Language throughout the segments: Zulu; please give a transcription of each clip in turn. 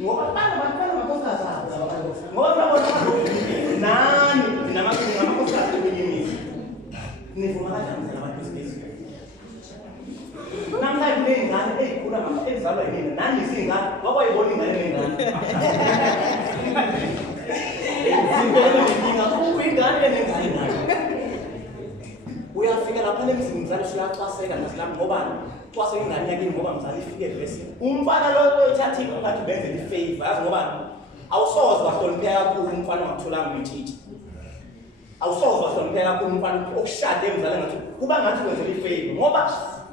ngoba bana bantwana bakosazana ngoba siyacwaseka nasilapho ngoba cwaseka ingane yakini ngoba mzali ifike vesi umfana lo ethathile ngathi benze ifavor yazi ngoba awusoze wahlonipheka kakhulu umfana ongakutholanga uyitshitshi awusoze wahlonipheka kakhulu umfana okushade emzali ngathi kuba ngathi wenzela ifavor ngoba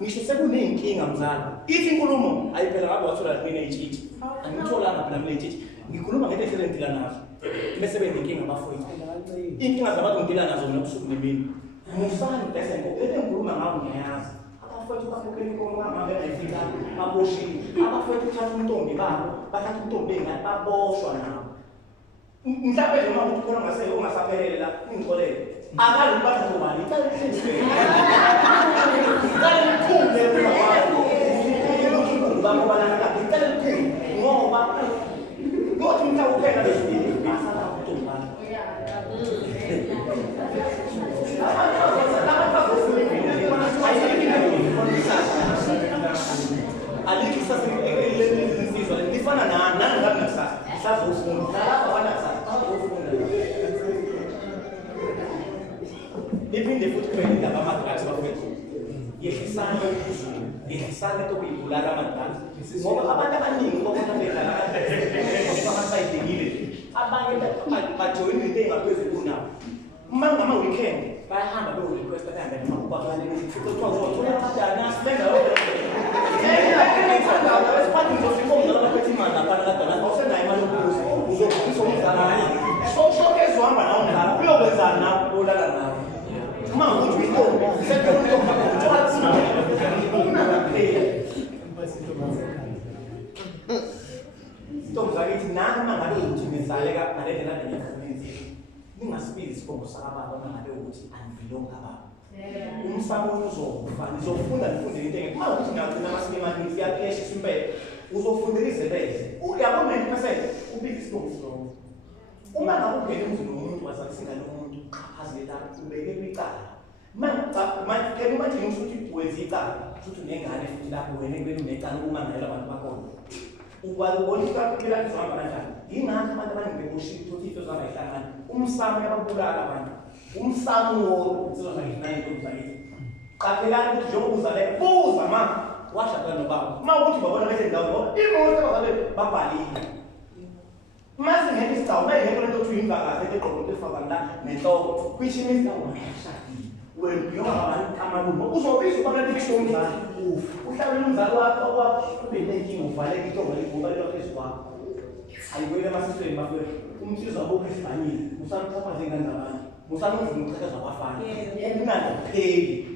ngisho sekuneyinkinga mzali ithi inkulumo ayiphela ngabe wathola mina itshitshi angitholanga phela mina itshitshi ngikhuluma ngento ehlele ngidila nazo bese benenkinga abafowethu inkinga zabantu ngidila nazo mina ubusuku nemini musana bese ngokuphethe ngikhuluma ngawo ngiyazi abafowethu bakhokhela inkomo kamama engayifika baboshile abafowethu uthatha untombi babo bathatha untombi engane baboshwa nabo mhlawumbe noma ukuthi khona ngaseke ungasaphelele la ingikolele akali bathatha ubani icala lihlizwe icala likhulu babo balana kabi icala likhulu ngoba ngothi mhlawumbe uphela besibili asala untombi babo alikho sasizwa lifana nani ngabe nakusasa sazofunda lapha wanakusasa sazofunda iphinde futhi kube indaba amadrugs bafethu yehlisana ukuzulu yehlisana tokuyibulala amadrugs ngoba abantu abaningi bokona bedlala abasayidekile abanye bajoyina into engaphezulu kunabo uma ngama-weekend bayahamba beyo-request bahambe noma ubabale kuthiwa uzothola amadana sibenza esiphathi ngizofika umdala baphethe imali laphana kadala awusenayo imali yokubuza uzokhulisa umdala soke ezohamba nawo mdala uyokwenzani nawe olala nawe uma ngokuthi uyintombi sephela untombi uthola unangaphela intombi zakithi nani uma ngabe ukuthi ngizaleka ngale ndlela ngekhulenzile ningasibizi isibongo sakababa uma ngabe ukuthi angibilonga baba umsamo uzokufa nizofunda nifundele into engeke uma ukuthi ngagcina amasiko emaningi siyaphesha isimpela uzofundela izeleze uyabona 90% ubika isibongo sonke uma ngabe ungene emzini womuntu wazalisingane umuntu uqhaphazelela ubeke kwicala manje uma nje ukuthi wenza icala futhi unengane futhi lapho wena ekubeni unecala ukumangela abantu bakhona ubona ukapela kuhamba kanjani ingakho abantu abaningi beboshile ukuthi into zaba ihlangana umsamo yababulala abantu umsamo wonke sizozwa nginayinto zakithi qaphelani ukuthi njengoba uzaleka buza ma washada nobaba uma ukuthi babona bese ndawo ngoba imoto abazale babhalile mase ngeke isicawu bayingekho lento ukuthi uyimvakazi eqoqo efaka la nenhloko which means that ungashadile wena uyoma ngabantu amalume uzobiza ubabele kusho umzali uhlawule umzali wakho ubelekile uvaleke intombi livuka lokho esikwakho ayiwele emasisweni bafowethu umsizwa wabo esibanyile usamxhaphaze ingane zabantu musamuzini uchathaza abafana ukunanda kupheli